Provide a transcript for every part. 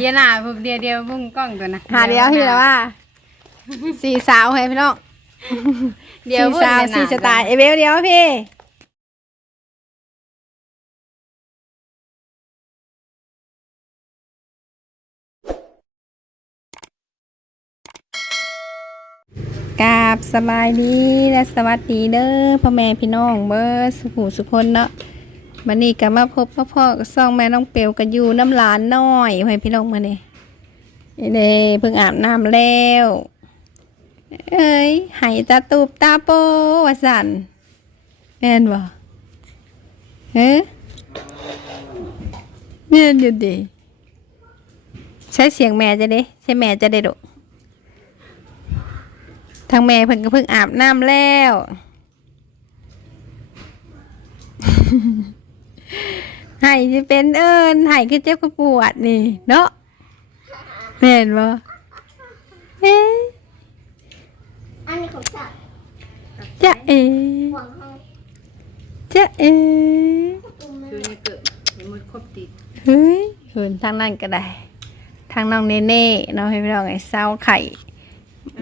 เดียวหน้าพวกเดียวเดียวพุ่งกล้องตัวนะหาเดียวพี่แล้วว่าสี่สาวให้พี่น้องเดียวสี่สาวสี่สไตล์เอเวลเดียวพี่กราบสบายดีและสวัสดีเด้อพ่อแม่พี่น้องเบอร์สุขุสุคนเนาะ วันนี้ก็มาพบพ่อพ่อซ่องแม่น้องเปียวกันอยู่น้ำหลานน้อยให้พี่น้องมาเนี่ยเด้เพิ่งอาบน้ำแล้ว เอ้ยหายตาตูบตาโปวสันแม่นบ่เฮ้แม่นอยู่ดิใช้เสียงแม่จะได้ใช่แม่จะได้ดอกทางแม่เพิ่นก็เพิ่งอาบน้ำแล้ว หายจะเป็นเอิญไหายคือเจ็บกระปวดนี่ เนาะแม่นบ่เอ๊ะอันนี้ของฉันจะเอ๋หวังให้จะเอ๋ตุ้มคือเนี่ยเกิดเห็นมดครบติดเฮ้ยเหินทางนั้นก็ได้ ทางน้องเนเน่น้องให้พี่น้องไอ้เศร้าไข่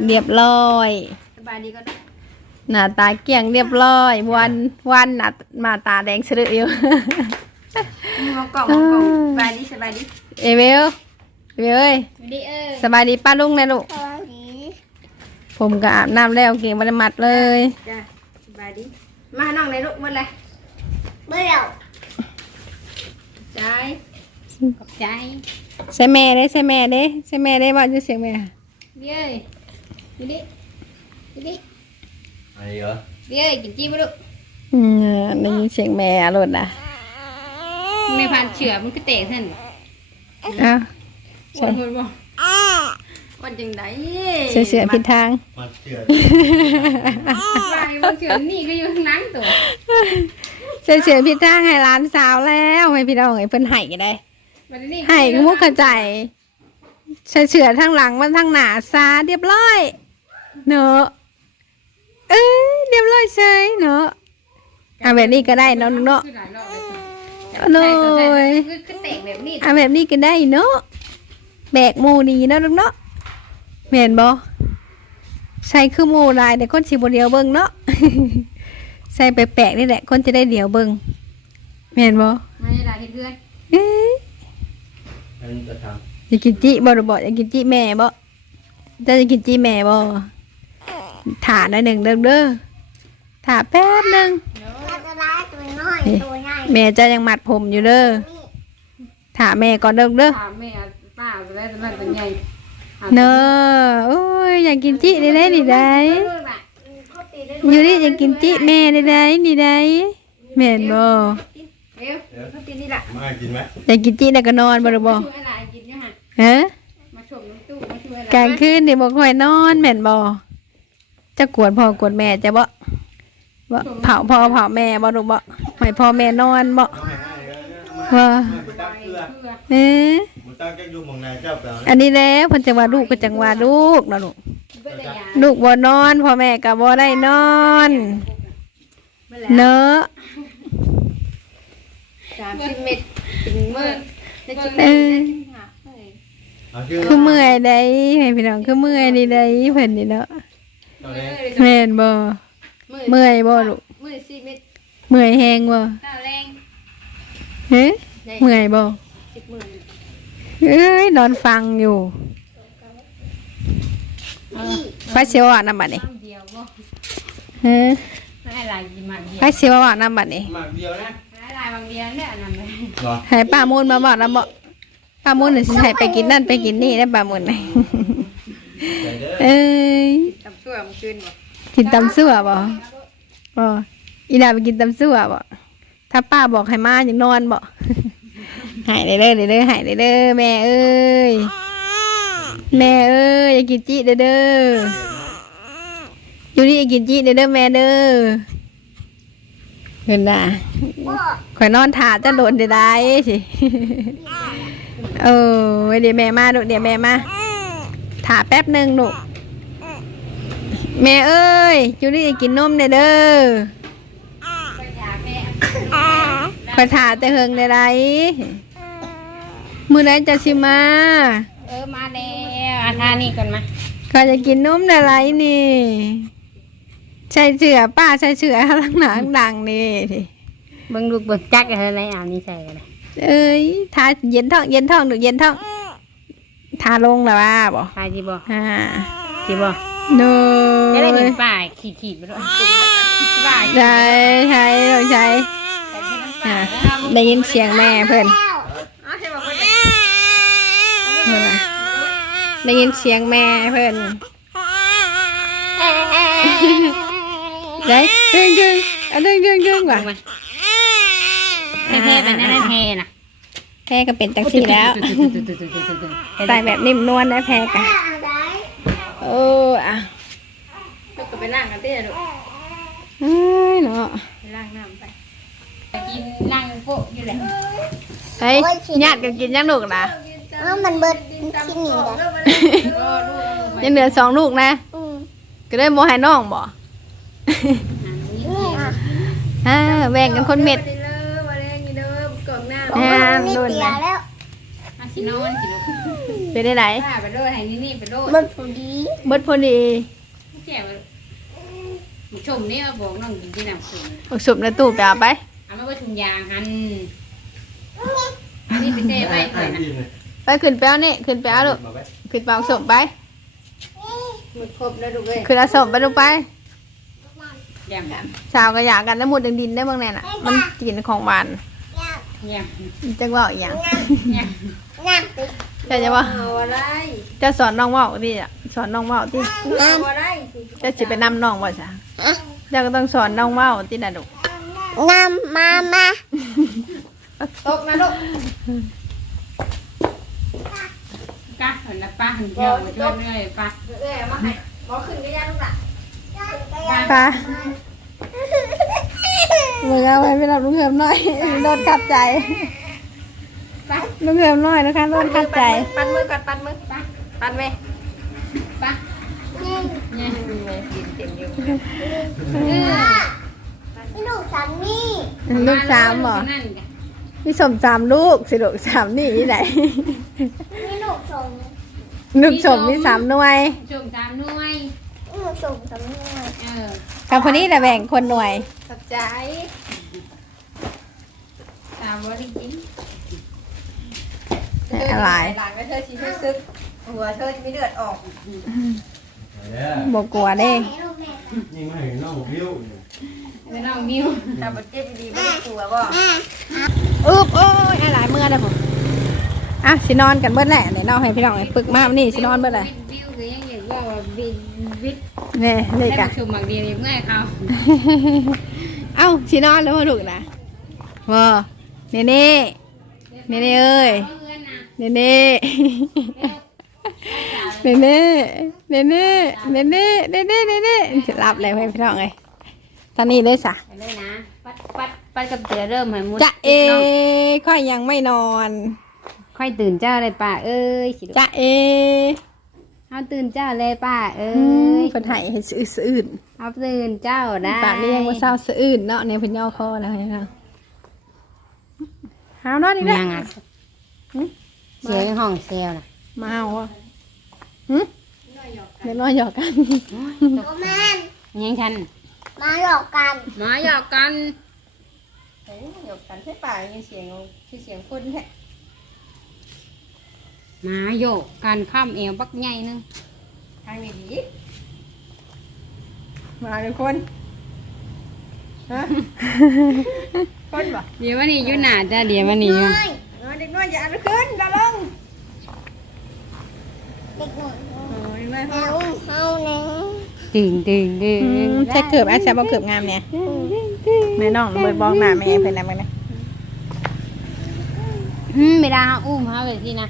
เรียบร้อย สบายดีก็ได้หน้าตาเกลี่ยงเรียบร้อย วันวันหน้ามาตาแดงสะดืออยู่ มองกล้องมองกล้องสบายดีสบายดีเอเวลเอเวลเอ้ยสบายดีเออสบายดีป้าลุงนะลูกสวัสดีผมก็อาบน้ำแล้วเก่งบันมัดเลยจ้าสบายดี มาน้องในลูกหมดเลยเมื่อเราใจขอบใจใส่แม่เด้ใส่แม่เด้ใส่แม่เด้ว่าอยู่เสียงแม่เดี๋ยวดูดิดูดิอะไรเหรอเดี๋ยวกินจี้มาลูกอืมได้ยินเสียงแม่อรดอะ ในพันเฉือมันก็เตะท่านอ้าวใช่คนบอกวันจังไดเสียเสียผิดทางมาเชื่อวางมันเฉือนี่ก็อยู่ข้างหลังตัวเสียเสียผิดทางให้ร้านสาวแล้วให้พี่น้องไอ้เพิ่นให้ก็ได้วันนี้ให้ก็มุกกระใจเสียเสียทางหลังมันทางหน้าซาเรียบร้อย เนอะเอ้ยเรียบร้อยเฉยเนอะเอาแบบนี้ก็ได้เนาะลูกเนาะ คือหลายรอบเลยโน้ยคือคือเตะแบบนี้เอาแบบนี้ก็ได้เนาะแบกหมูดีเนาะลูกเนาะเห็นบ่ใส่คือหมูลายแต่คนสิบ่เดียวเบิ่งเนาะใส่แปลกๆนี่แหละ คนจะได้เดียวเบิ่งเห็นบ่ไม่ได้ด่าที่เพื่อนเอ๊ะอันนี้จะทอยากกินจิบ่หรือบ่อยากกินจิแม่บ่เจะจะกินจิแม่บ่ถ่าหน่อยหนึ่งเด้อเด้อถ่าแป๊บหนึงถ้าจะได้ตัวน้อยตัวใหญ่ แม่จะยังมัดผมอยู่เด้อนี่ถ่าแม่ก่อนเด้อเด้อถามแม่ป้าไปแล้วแต่มันเป็นใหญ่เนอะโอ้ยอยากกินจิได้ได้นี่ได้เขาตีได้อยู่นี่อยากกินจิแม่ได้ได้นี่ได้แม่นบ่เอ้ยเขาตีนี่แหละำมากินไหมอยากกินจิแล้วก็นอนบ่หรือบ่ช่วยอะไรกินเนี่ยฮะฮะมาชมน้ำตู้มาช่วยอะไรกลางคืนนี่บ่ค่อยนอนแม่นบ่จะกวนพ่อกวนแม่จะบ่ บ่เผาพ่อเผาแม่บ่ลูกบ่ให้พ่อแม่นอนบ่เอาให้ให้เอามาว่าให้บุตักเกลือเพื่อเอ๊ะบุตักจะอยู่หมองไหนเจ้าเปล่าอันนี้แหล้วเพิ่นจะว่าลูกก็จังว่าลูกเนาะลูกเพื่อได้ยาลูกบ่นอนพ่อแม่ก็บ่ได้นอนเมื่อเนแล้วอะสามสิบเม็ดถึงเมื่อจะกินเออเอาชื่อคือเมื่อยได้ให้พี่น้องคือเมื่อยนี่ได้เพิ่นนี่เนาะตอนนี้แม่นบ่ เมื่อยบ่ลูกเมื่อสี่เม็ดเมื่อยแฮงบ่เก้าแรงเฮ้เมื่อยบ่สิบหมื่นเอ้ยนอนฟังอยู่ไปเสียวานำบัดนี้น้ำเดียวก็ฮะไม่ให้ลายกินมันเดียวไปเสียวานำบัดนี้หมากเดียวนะให้ลายบางเดียวเนี่ยนั่นเลยเหรอให้ป้ามูลมาบอกนำบ่ป้ามูลน่ะสิให้ไปกินนั่นไปกินนี่ได้ป้ามูลน่ะใจเด้อเอ้ยตำชั่วมันคืนบ่กินตำซั่วบ่ บ่อีดาไปกินตำซั่วบ่ถ้าป้าบอกให้มาอย่างนอนบ่หายเด้อเด้อเด้อหายเด้อแม่เอ้ยแม่เอ้ยอย่ากินจิเด้อเด้ออยู่นี่อย่ากินจิเด้อเด้อแม่เด้อเห็นน่ะข่อยนอนถาจะโดนได้ได้สิเออเดี๋ยวแม่มาลูกเดี๋ยวแม่มาถาแป๊บหนึ่งลูก แม่เอ้ยอยู่นี่กินนมเด้เด้อก็อยาแม่ข่อยถาแต่เฮิงได้ไรมือไหนจะชิมา เออมาแล้วอาทานี่ก่อนมาก็จะกินนมอะไรนี่ ใช่เสือป้าใช่เสือข้างหลังดังนี่บิ่งลูกบิ่งจักอะไรอ่านนี่ใส่กันเลยเอ้ยทาเย็นท้องเย็นท้องดูเย็นท้องทาลงแล้วว่าบ่ทายจีบ่อ่าจีบ่โน จะได้เห็นยป้ายขีดขีดไปด้วยป้ายใช่ใช่เราใช่อ่าได้ยินเสียงแม่เพื่อนเพื่อนน่ะได้ยินเสียงแม่เพื่อนได้ดึงดึงอะดึงดึงดึงว่ะแท้ๆไปนั่นแท้น่ะแพ้ก็เป็นตังสีแล้วใส่แบบนิ่มนวลได้แพ้กันอะไรโอ้อะก็ ไปล้างกันเต้ลูกเอ้ยเนาะล้างน้ำไปกินล้างโปะอยู่แหละเฮ้ยญาติกันกินยังลูกนะเออมันเบิดที่นี่แหละยังเหลือสองลูกนะอืมก็ได้โมให้น้องบ่นี่อะอ่าแบ่งกันคนเม็ดบอกว่ามันนี่เตียแล้วมาสินอนสิลูกไปได้ไหนป้าไปโดดให้นี่นี่ไปโดดเบิดพอดีเบิดพอดีแจ่วมึง ชมนี่มาบอกน้องกินที่น้ำสูงเอาสุบในตู้ไปเอาไป เอามาไว้ถุงยางหันอันนี้ไปเต้ไว้อ่าเลยนนะดีเลยไปขึ้นไปเอานี่ขึ้นไปเอาลูกมาไว้ขึ้นไปเอาสมไปหมดครบแล้วลูกเอ้ยขึ้นเอาสมไปลูกไปแย่มชาวก็อยากกันแล้วหมดดังดินได้บ้างแน่น่ะ มันกินของหวานแย่มจังว่าอีกอย่าง แย่มน้ำติด ใช่จะว่าเอาอะไรจะสอนน้องเว่าที่อะสอนน้องเว่าที่น้เอาอะไรจะสิไปนำน้องว่าจ้ะเจ้าก็ต้องสอนน้องเว่าที่น่ะลูกำน้ำมามาตกนะลูกกะเห็นนะป้าหันเที่ยวมาช่วยเรื่อยป้าเอ้ยมาให้บ่ขึ้นก็ยาลูกล่ะป้าค่ะมือเอาไว้ไปรับลูกเหิมหน่อยโดนขัดใจ ป้าลูกเหิมหน่อยนะคะโดนขัดใจ ปันมือก่อนปันมือป้าปันไหมป้านี่เนี่ยเลยกินเต็มอยู่นี่ลูกสามีลูกสามเหรอนั่นจ้ะนี่สมสามลูกสิลูกสามนี่ที่ไหนนี่ลูกส่งลูกสมมีสามหน่วยชมตามหน่วยนี่ลูกส่งสามีเออกับคนนี้แหละแบ่งคนหน่วยขอบใจตามว่าได้กิน อะไรหลานก็เธอชี้ให้ซึกหัวเธอจะมีเลือดออกมาเด้อบอกกลัวเด้ให้ลูกแม่นี่มาให้น้องวิวนี่ไม่ต้องมิวถ้ามันเจ็บดีไม่ได้กลัวบ่อึบโอ้ยอะไรเมื่อนะผมอะสินอนกันเบิดแหละเดี๋ยวน้องให้พี่น้องให้ปึกมากนี่สินอนเบิดเลยวิวก็ยังอย่างว่าวิววิวนี่เลยได้กะชมบางเดียวเมื่อเขาเอ้าสินอนแล้วพ่อลูกนะว้าเน่เน่เน่เน่เอ้ย เนเน่เน่เน่เน่เน่เน่เน่เน่เน่เน่เน่จะรับเลยให้พี่น้องเลยตอนนี้เลยสะไปเลยนะปัดปัดปัดกับเสือเริ่มให้มุดจะเอค่อยยังไม่นอน ค่อยตื่นเจ้าเลยป้าเอ้ยจะเอเอาตื่นเจ้าเลยป้าเอ้ยเพิ่นให้ให้ซื้อซื้ออื่นเอาตื่นเจ้าได้ปากนี้ยังว่าเศร้าซื้ออื่นเนาะในพิ่นย่อคอนะเห็นไหมหาวนอนอีแล้วยังอะ เสียงห้องเซลนะมาเอาอะหึเดี๋ยวน้อยหยอกกันโอแมนยังฉันมาหลอกกันมาหยอกกันเห็นหยกกันใช่ป่ามีเสียงที่เสียงคนแท้มาโยกกันข้ามเอวบักใหญ่นึงทางนี้ดีมาทุกคนฮะคนบ่เดี๋ยววันนี้อยู่หนาจ้าเดี๋ยววันนี้อยู่น้อยน้อยเด็กน้อยอย่าลุกขึ้นดาลง เด็กหนุ่ม โอ้ยแม่เฮาเฮาเน่ตึงตึงตึงอืมใส่เกือบอะใส่บ่เกือบงามเนี่ยแม่น้องเบิดบอกหน้าแม่เพิ่นนะมึงนะอืมเวลาเขาอุ้มเขาแบบที่นะ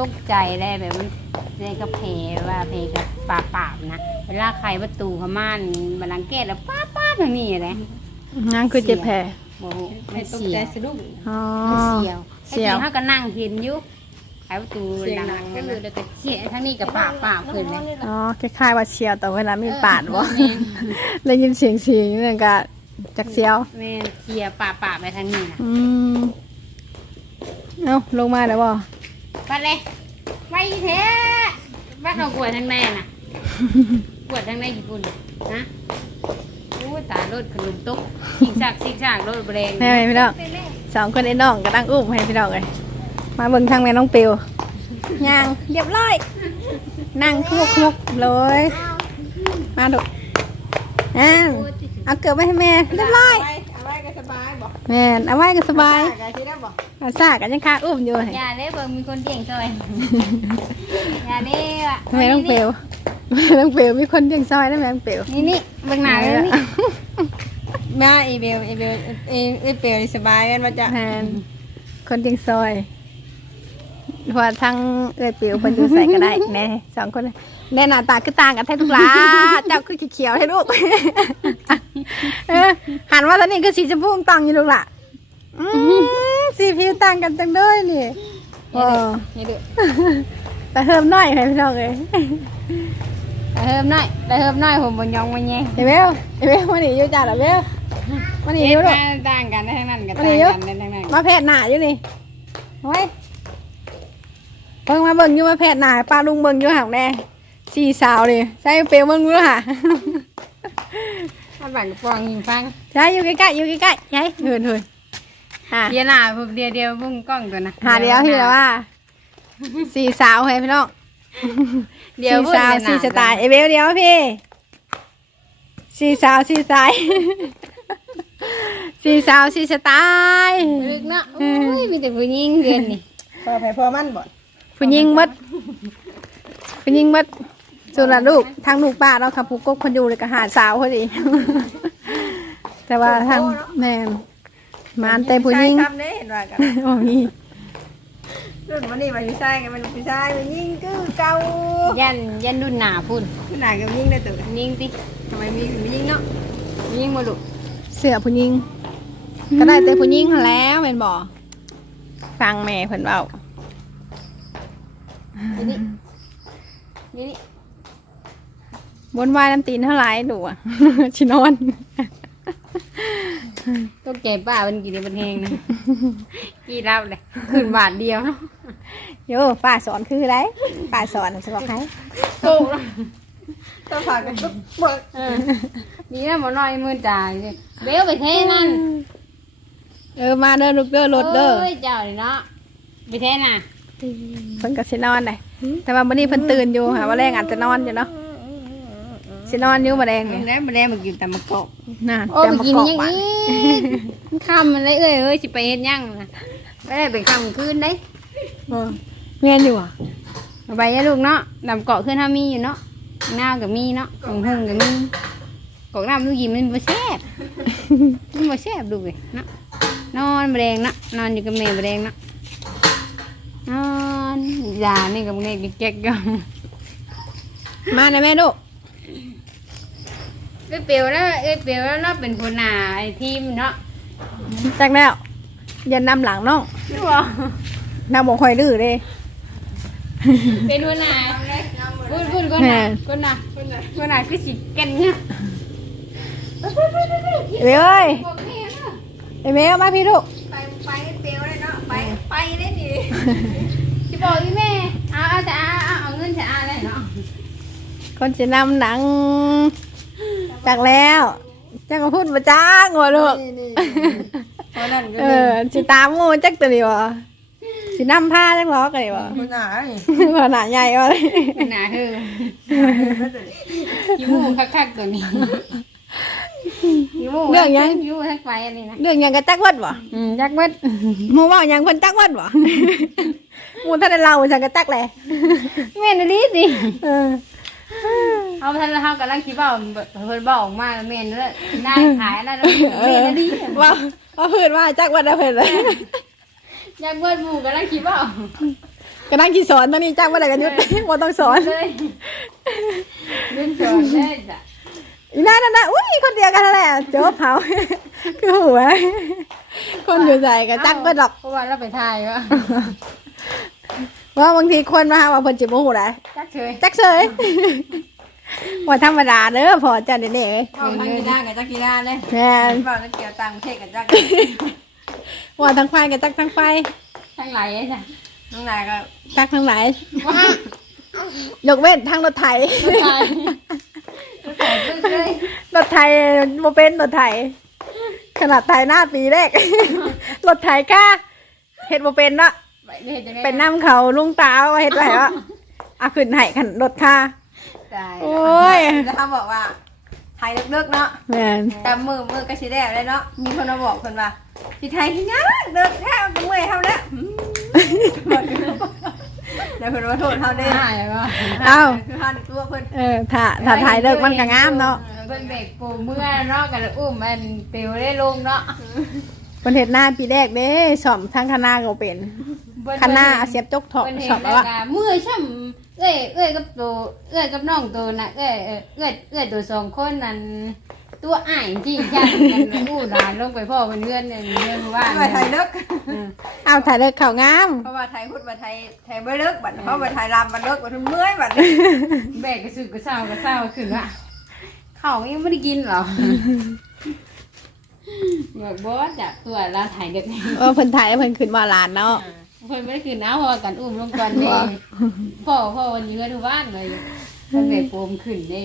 ตกใจได้แบบมันในกระเพว่าเพกับปาปาบๆนะเวลาใครประตูเขาม่านบันลังแก้แล้วป้าป้าทางนี้อะไรนั่นคือเจ็บแผลโอ้โหให้มันตกเสีใจยวสะดุ้งอ๋อมันเสียวเสียวไอ้ที่เขาก็นั่งเห็นอยู่ ไขประตูเสียงดังดังก็คือแล้วก็เสียทั้งนี้กับปากปากขึ้นเลยอ๋อคล้ายๆว่าเชียวแต่เวลามีปาดบ่ได้ยินเสียงเสียงนี่ก็จักเสียวแม่เสียปากปากไปทางนี้นะอืมเอ้าลงมาแล้วบ่ไปเลยไว้แท้บ้านเรากวดทางในน่ะกวดทางในกี่ปุ่นนะโอ้ยตายรถขนมตกซิกซากซิกซากรถแบรงแม่พี่น้องสองคนไอ้น้องก็ตั้งอุ้มให้พี่น้องเลย มาเบิ่งทางแม่น้องเปียวย่างเรียบร้อย นั่งคลุกคลุกเลย มาดูอ่าเอาเกือบไปให้แม่เรียบร้อยเอาไว้เอาไว้ก็สบายบอกแม่นเอาไว้ก็สบายกันที่ได้บอกเอาซากกันยังคาอุ้มอยู่ให้อย่าได้เบิ่งมีคนเดี่ยงซอยอย่าได้ว่ะแม่น้องเปียวแม่น้องเปียวมีคนเลี้ยงซอยแล้วแม่น้องเปียวนี่นี่เบิ่งหน้าเลยนี่แม่อีเบลอีเบลเอเอเปลสบายกันมาจะแม่นคนเลี้ยงซอยเพราะ ว่าทั้งเอ้ยเปียวคนอยู่ใส่ก็ได้แน่สองคนแน่หน้าตาคือต่างกันแท้ทุกหลาเจ้าคือเขียวๆให้ลูกเออหันว่าตอนนี้คือสีชมพูต่างอยู่ลูกล่ะอืมสีผิวต่างกันจังเลยนี่โอ้นี่เด้อแต่เฮิมน้อยให้พี่น้องเลยแต่เฮิมหน่อยแต่เฮิมหน่อยผมบ่ยองบ่แยงเอเบลเอเบลมาหนีอยู่จ้าเหรอเบลมาหนีเฮ็อยู่ดลูกมาต่างกันได้ทั้งนั้นก็อัต่านงนี้อยู่กันได้ทั้งนั้นมาแพทย์หน้าอยู่นี่โอ้ย เบิ่งมาเบิ่งอยู่มาแพทย์หน้าให้ป้าลุงเบิ่งอยู่ห่างแน่สี่สาวเลยใช่เปลวเบิ่งอยู่ค่ะมันบังกระปองยิงฟังใช่อยู่ใกล้ๆอยู่ใกล้ๆใช่เหินเหินหาเดี๋ยวหน้าพวกเดียวเดียวพุ่งกล้องตัวนะหาเดียวที่แล้วว่าสี่สาวให้พี่น้องเดียวสี่สาวสี่สไตล์เอเบลเดียวพี่สี่สาวสี่สไตล์สี่สาวสี่สไตล์ลึกเนาะโอ้ยมีแต่ผู้หญิงเดือนนี่พอไปพอมันบ่ ผู้หญิงหมดผู้หญิงหมดส่วนละลูกทางลูกป้าเราค่ะผู้กบคนอยู่เลยก็หาสาวพอดี แต่ว่าทางแม่นมานแต่ผู้หญิงทำได้เห็นว่ากันโอ้มีรุ่นมันนี่มันผู้ชายกันมันผู้ชายมันยิ่งคือเก่ายันยันรุ่นหนาพุ่นขนาดกับยิ่งได้ตัวยิงติทำไมมีมันยิ่งเนาะยิงมาดุเสือผู้หญิงก็ได้แต่ผู้หญิงหั้นแล้วเป็นบ่ฟังแม่เพิ่นเบา นี่นี่นี่นี่บนวายน้ำตีนเท่าไหร่ดูอะ ชินอนตัวแก่ป้าเป็นกี่เดือนเป็นแหงนะกี่รับเลยคืนบาทเดียวเนาะโยป้าสอนคืออะไรป้าสอนจะบอกให้โตแล้วต้องผ่านกันปุ๊บเบิกเออนี่นะหมอน้อยมือจ่ายเลยเบลไปเทนั่นเออมาเด้อลูกเด้อรถเด้อโอ้ยเจ้านี่เนาะไปเทน่ะ เพิ่นก็สินอนได้แต่ว่าวันนี้เพิ่นตื่นอยู่ค่ะว่าแรงอาจจะนอนอยู่เนาะสินอนอยู่มาแรงมัเนี่ยนได้มันได้มากินแต่มะกอกน่ะโอ้แต่ไปมากินกอกยังบ้านอีกคำมันเลยเอ้ยเอ้ยสิไปเฮ็ดหยังนะไม่ได้ไปคำคืนได้เออเมียนอยู่อะเอาไปยะลูกเนาะนำเกาะขึ้นถ้ามีอยู่เนาะหน้ากับมีเนาะของหงกับมีเกาะน้ำลูกยิ้มมันบ่แซ่บมันบ่แซ่บดูเลยเนาะนอนแรงเนาะนอนอยู่กับแม่แรงเนาะ นอนยานี่กับเงี้ยแก๊กๆกันมานะแม่ลูกเอ้ยเปียวแล้วเอ้ยเปียวแล้วเนาะเป็นคนหนาไอ้ทีมเนาะจักแล้วอย่านำหลังน้องรู้บ่นำบ่ค่อยดื้อเด้เป็นคนหนาพูดพูดคนหนาคนหนาคนหนาคือสิแกันเนี่ยเอ้ยเอ้ยบอกแม่เนาะเอ้ยแม่เอามาพี่ลูกไปไปเปลวเลยเนาะไปไปได้ดิ สิบอกอีแม่เอาเอาแต่เอาเอาเอาเงินแต่เอาเลยเนาะคนจะนำหนังจักแล้วจักก็พูดมาจ้างว่ะลูกนี่นี่เพราะนั่นก็เออสิตามงูจักตัวนี้วะสินำผ้าจักล้อกันนี่วะคนหนานี่ขนาดใหญ่วะเลยคนหนาคือยูมูคักๆตัวนี้ ยูมูยูมูทักไปอันนี้นะเรื่องหยังก็จักวัดวะอืมจักเบิดหมูเว่าหยังเพิ่นจักวัดวะหมูถ้าได้เล่าฉันก็จักแหละแม่นดีสิเออ เอาท่านเฮากำลังคิดว่าเพิ่นบอกออกมาแม่นเด้อหน้าขายนั่นเอแม่อนดีว่าว่าเพิ่นว่าจักวัดแล้วเพิ่นเลยจักเบิดหมู่กำลังคิดว่าก็นั่งที่สอนตอนนี้จักว่าอะไรกันยุดบ่ต้องสอนเลยเรื่องสอนได้จ้ะ อีนั่นน่ะนะอุ้ยคนเดียวกันนั่นแหละโจ๊บเผาคือหัวคนอยู่ใจก็จักเบิดหรอกเพราะว่าเราไปถ่ายวะว่าบางทีคนมาหาว่าเพิ่นจิบ่ฮู้ได้จักเฉยจักเฉยว่าธรรมดาเด้อพอจันเด้เอาทั้งกีฬากับจักกีฬาเลยแม่นบอกกันเกี่ยวต่างประเทศกับจักว่าทั้งควายกับจักทั้งไฟทั้งหลายจ้ะน้องนายก็จักทั้งหลายยกเว้นทางรถไถตายตายเลยรถไถบ่เป็นรถไถขนาดไถหน้าปีแรก รถไถกล้าเฮ็ดบ่เป็นเนาะไปเฮ็ดจังได๋เป็นน้ำเขาลุงตาว่าเฮ็ดไว้ว่าเอาขึ้นให้ขันรถค่าตายโอ้ยแล้วเขาบอกว่าไทยเลิกๆเนาะแม่นแต่มือมือก็สิได้เลยเนาะมีคนมาบอกคนว่าพี่ไทยที่ยังเลิกแท้ก็เมื่อยเท่าแล้วอืมแล้ว เพิ่นมาโทษเฮาเด้อหายบ่เอ้าคือเฮาในตัวเพิ่นเออถ้าถ้าถ่ายเลิกมันก็งามเนาะเพิ่นเด็กปูเมื่อเนาะกันอุ้มมันเปียวได้ลงเนาะเพิ่นเฮ็ดหน้าปีแรกเด้สอมทางคณะก็เป็นคณะเสียบจกถอกเพิ่นสเห็อนบแล้วว่าก็เมื่อช่ำเอ้ยเอ้ยกับตัวเอ้ยกับน้องตัวน่ะเอ้ยเอ้ยเอ้ยเอ้ยตัวสองคนนั้น ตัวอ้ายที่ยันกันอู้หลานลงไปพ่อเป็นเพื่อนเนี่ยเรื่องว่าว่าไทยเลิกเอาถ่ายเลิกเขางามเพราะว่าไทยพูดว่าไทยไทยบ่เลิกบัดเพราะว่าไทยลำบัดเลิกบัดเมื่อยบัดแบกกระสุกกระเศร้ากระเศร้าขึ้นว่าเขายังไม่ได้กินหรอบอกบอสจับตัวเราถ่ายเด็กเออเพิ่นถ่ายแล้วเพิ่นขึ้นว่าหลานเนาะเพิ่นไม่ได้คืนนะเพราะว่ากันอุ้มลงกันเด้พ่อพ่อวันนี้ก็ทุกบ้านเลยเพิ่นไปโปมขึ้นเด้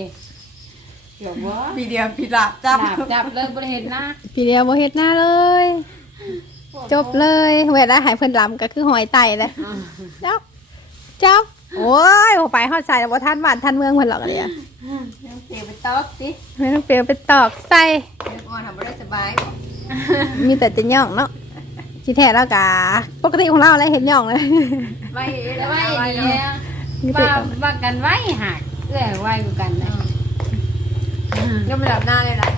เดี๋ยวบอสปีเดียวปีหลับจับจับจับเลิกบริเห็นนะปีเดียวบ่เฮ็ดหน้าเลย จบเลยเวลาให้เพิ่นลำก็คือหอยไตเลยจบจบโอ้ยบ่ไปฮอดใส่บ่ทันบ้านทันเมืองเพิ่นหรอกอะเนี่ยยังเสียไปตอกสิไม่ต้องเปลียวไปตอกใส่อ่อนทำบ่ได้สบายมีแต่จะย่องเนาะที่แท้แล้วกะปกติของเราเลยเห็นย่องเลยไม่แต่ไว้ว่าไว้อันนี้ว่าว่ากันไว้หักเอ้ยไว้กูกันนะ ก็ไม่หลับหน้าเลยล่ะ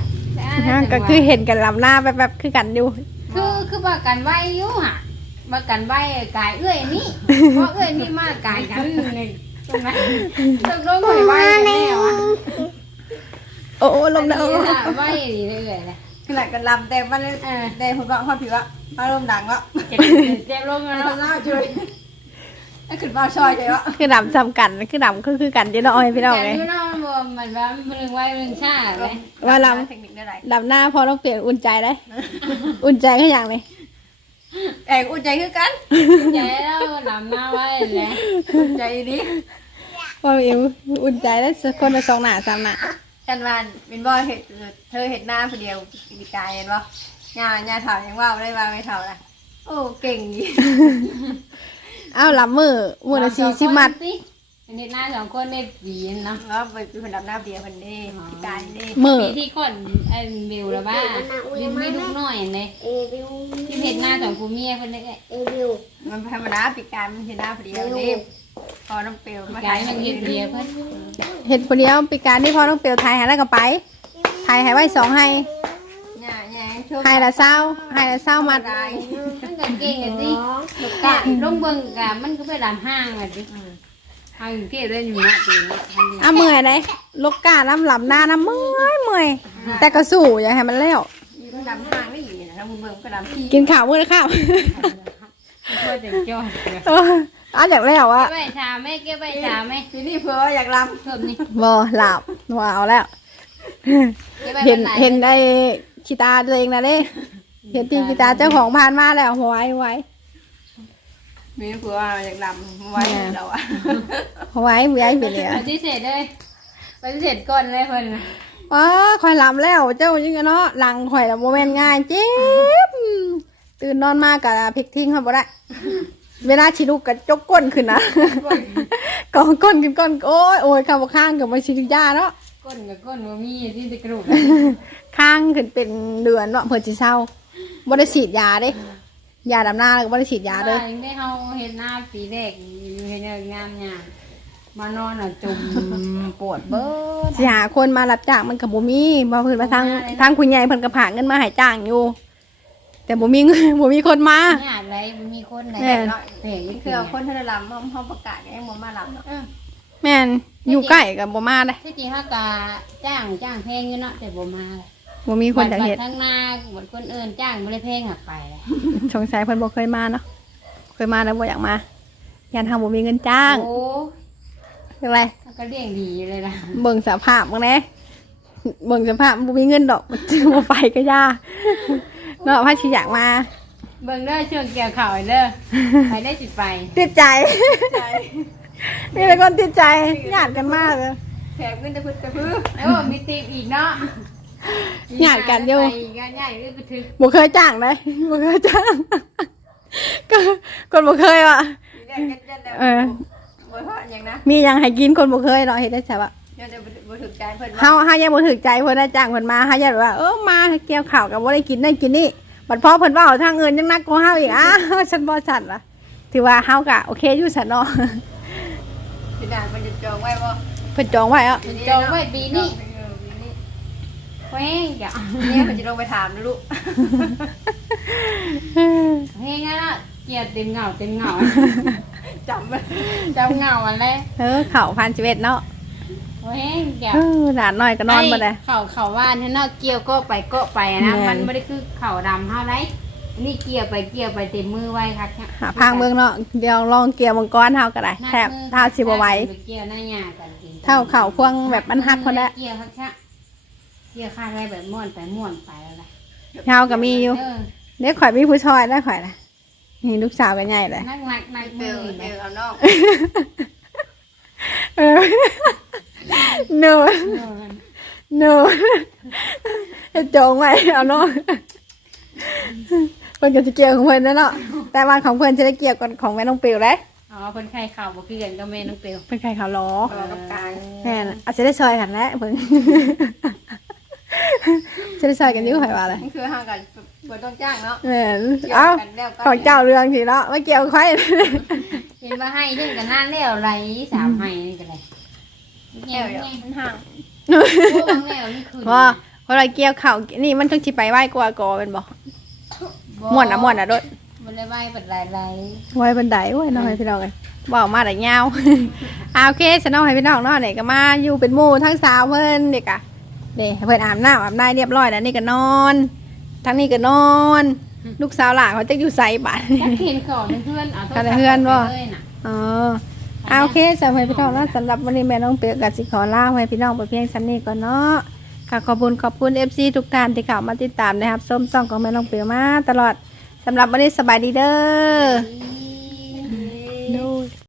ก็คือเห็นกันลำหน้าแบบๆคือกันอยู่ คือคือว่ากันไว้อยู่หักว่ากันไว้กายเอ้ยนี่เพราะเอ้ยนี่มากกายกันนี่ตรงนั้นตรงลงไว้แน่วะโอ้โอ้ลมแล้วไว้ดีเลยเลยขนาดกันลำแต่มันเลยแต่หุ่นว่าฮอดผิวอะอารมณ์ดังวะเจ็บเจ็บลงแล้วเราเนาะเล่าช่วย ไอ้ขึ้นมาซอยใจวะคือดำซ้ำกันคือดำคือคือกันเดี๋ยวเราเอาให้พี่น้องแต่เลยดูเนาะมันมันว่ามันไว้มันชาเลยว่าลเทคนิคได้ไรำดำหน้าพอต้องเปลี่ยนอุ่นใจได้ อุ่นใจก็อย่างเลยแอบอุ่นใจคือกันใจแล้วลำหน้าไว้เลยอุ่นใจดีว่ามีอุ่นใจได้สักคนละสองหน้าสามหน้าจันวานเป็นบ่เห็ดเธอเห็ดหน้าคนเดียวปีกายเห็นบ่งาญาเถ่ายังว่าไม่ได้ว่าไม่เถ่าละโอ้เก่งดี อ้าวลำมือมือละสี่สิบมัดอันนี้หน้าสองคนในปีเนาะว่าไปเป็นคนดำหน้าเดียวคนนี้ปีกายนี่มือปีที่คนไอ้บิวแล้วบ้ายังไม่ลูกน้อยเลยเอวิวที่เพชรหน้าสองกูเมียคนนี้เอวิวมันธรรมดาปีกายมันเห็นหน้าเดียวนี่พอน้ำเปลวมากายมันเย็นเดียวเพิ่นเห็นคนเดียวปีการที่พอต้องเปลี่ยวไทยให้แล้วก็ไปไทยให้ไว้สองให้ ให้ละเศร้าให้ละเศร้ามัดได้มันก็เก่งอะสิลูกกะลงเบิ่งกะมันก็ไปลำห้างอะสิทางอยู่ที่เล่นอยู่นะปีนี้อะเมื่อยเลยลูกกาน้ำหลับหน้าน้ำเมื่อยเมื่อยแต่ก็สู้อย่าให้มันเลี้ยวมีคนดำห้างไม่อยู่นะถ้ามึงเบิ่งก็ดำพี่กินข้าวมื้อละข้าวเพื่อจะจอดเออเอันอย่างแล้วอะเก็บใบชาไหมเก็บใบชาไหมทีนี้เพื่อว่าอยากลเพิ่มนี่บอหลับว่าเอาแล้วเก็บใบเห็นบัไหเห็นไอ้ กีตาร์ตัวเองนะเด้เห็นตีกีตาร์เจ้าของผ่านมาแล้วหัวไว้ไว้ำมีเพื่อว่าอยากลำไว้เราอะหัวไว้หัวไว้เป็นเนี่ยปฏิเสธเลยปฏิเสธก่อนเลยเพิ่นน่ะว้าคอยหลับแล้ว เจ้ายังไงเนาะหลังข่อยละโมเมนง่ายเจ็บตื่นนอนมากกับพลิกทิ้งเขาบ่ได้เวลาชิลุกกับจกก้นขึ้นนะกองก้นขึ้นก้นโอ้ยโอ้ยข้าวข้างกับมาชิลุยาเนาะก้นกับก้นบ่มีที่จะกระดูก ข้างขึ้นเป็นเดือนเนาะเพื่อจะเศร้าบ่ได้ฉีดยาเด้ยาดำหน้าแล้วก็บ่ได้ฉีดยาเลยว่าได้เฮาเฮ็ดหน้าปีแรกอยู่เฮ็ดเรื่องงามยามมานอนอะจุ่มปวดเบิดสิหาคนมารับจ้างมันก็บ่มีบ่เพิ่นมาทางทางคุณยายเพิ่นก็ผากเงินมาให้จ้างอยู่ แต่บ่มีเงินบ่มีคนมาญาติไรบ่มีคนไหนแม่เนาะเฮ้ยนี่คือคนที่ได้ลำเขาเขาประกาศยังบ่มาลำเนาะแม่นอยู่ใกล้ก็บ่มาเด้ที่จริงเฮาก็จ้างจ้างแพงอยู่เนาะแต่บ่มาเลย บ่มีคนอยากเฮ็ดบัทั้งหน้าบัดคนอื่นจ้างบ่ได้แพงหักไปเลยสงสัยเพิ่นบ่เคยมาเนาะเคยมาแล้วบ่อยากมายันทางบ่มีเงินจ้างโอ้เป็นไรมันก็เลี้ยงดีอยู่เลยล่ะเบิ่งสภาพมึงแหน่เบิ่งสภาพบ่มีเงินดอกมันจะบ่ไปก็ยาเนาะพาสิอยากมา เบิ่งเด้อช่วงเกี่ยวข่าวเด้อไปได้สิไปติดใจมีแต่คนติดใจญาติกันมากเลยแถมขึ้นตะพื้นตะพื้นแล้วก็มีตีบอีกเนาะ ญาติกันอยู่ไปอีกญาติญาติก็ถึงบ่เคยจ้างเลยบ่เคยจ้างก็คนบ่เคยว่ะแรกก็จะได้เออบ่ทอดอย่างนะมีหยังให้กินคนบ่เคยเนาะเฮ็ดได้ใช่ปะเดี๋ยวจะบ่ถึงใจเพิ่นเฮาเฮายังบ่ถึกใจเพิ่นได้จ้างเพิ่นมาเฮาอยากว่าเออมาเกี่ยวข้าวกับบ่ได้กินนั่นกินนี่บัดพอเพิ่นเว้าทางอื่นยังนักกว่าเฮาอีกอ้าวฉันบ่สั่นว่ะถือว่าเฮาก็โอเคอยู่ซั่นเนาะสิด่ามันจะจองไว้บ่เพิ่นจองไว้อะจองไว้ปีนี้เออปีนี้ แห้งจ้ะเนี่ยมันจะลงไปถามนะลูกแห้งอะเกลียดเต็มเหงาเต็มเหงาจำมันจำเหงาอันแรกเออข้าวพันชีวิตเนาะแห้งจ้ะเออหลานน้อยก็นอนบ่ได้ เข่าเข่าว่านเนาะเกี่ยวก็ไปก็ไปอะนะแม่น มันไม่ได้คือเข่าดำเท่าไรอันนี่เกี่ยวไปเกี่ยวไปเต็มมือไว้ครับเนี่ยหาพังเบิ่งเนาะเดี๋ยวลองเกี่ยวมังกรเฮาก็ได้แทบเท่าสิบ่ไหวไปเกี่ยวหน้าหยากันกินเท่าเข่าควงแบบมันหักคนละเกี่ยวครับชะ เกี่ยวข้างไรแบบม่วนไปม่วนไปแล้วล่ะเฮาก็มีอยู่ เออเด็กข่อยมีผู้ช่วยได้ข่อยล่ะนี่ลูกสาวกันใหญ่เลย นักหนักนักเจมืออเจเนี่ยอเอาน้องเออหนูหนูเฮ็ดโจงไว้เอาเนาะเพิ่นก็สิเกี่ยวของเพิ่นนั่นเนาะแต่ว่าของเพิ่นจะได้เกี่ยวกับของแม่น้องปิวเลยอ๋อคนไข้เข่าบ่คือกันก็แม่น้องเปียวเพิ่นใครเขาล้อเอากับกลางแม่นอาจจะได้ซอยกันแหล้วเพิ่น จะได้ซอยกันอยู่ข่อยว่าเลยนี่คือห่างกันบ่ต้องจ้างเนาะแม่นเกี่ยวเอ้ากันแล้วก็ของเจ้าเรื่องสิเนาะไม่เกี่ยวกับข่อยเห็นว่าให้เรื่องกันนานแล้วอะไรสามให้นี่ก็ได้แก้วเดี๋ยวมันห่างพวกบางแล้วนี่คือว่าเพราะเราเกี่ยวเข่าวนี่มันต้องสิไปไหว้กว่ากอเป็นบ่ม่วนอะม่วนอะโดดมันเลยไหวปัดหลายหลายไว้บันไดไว้น้องให้พี่น้องกันเว้ามาได้ยาวอ่าโอเคสน้องให้พี่น้องเนาะนี่ก็มาอยู่เป็นหมู่ทั้งสาวเพิ่นเด็กอะ เด็กเพิ่นอาบน้ำอาบน้ำเรียบร้อยแล้วนี่ก็นอน ทั้งนี้ก็นอน ลูกสาวหลานเขาจะอยู่ไสบ้านจักเห็นก่อนเพื่อนเอาโทรศัพท์กันเพื่อนบ่ไปเลยน่ะ อ๋ออ่าโอเคสำหรับพี่น้องเนาะสำหรับวันนี้แม่น้องเปียกกับสิขอลาไว้พี่น้องไปเพียงซ้ำนี้ก่อนเนาะค่ะขอบคุณขอบคุณ FC ทุกท่านที่เข้ามาติดตามนะครับส้มซ่องของแม่น้องเปียกมาตลอดสำหรับวันนี้สบายดีเด้ออืม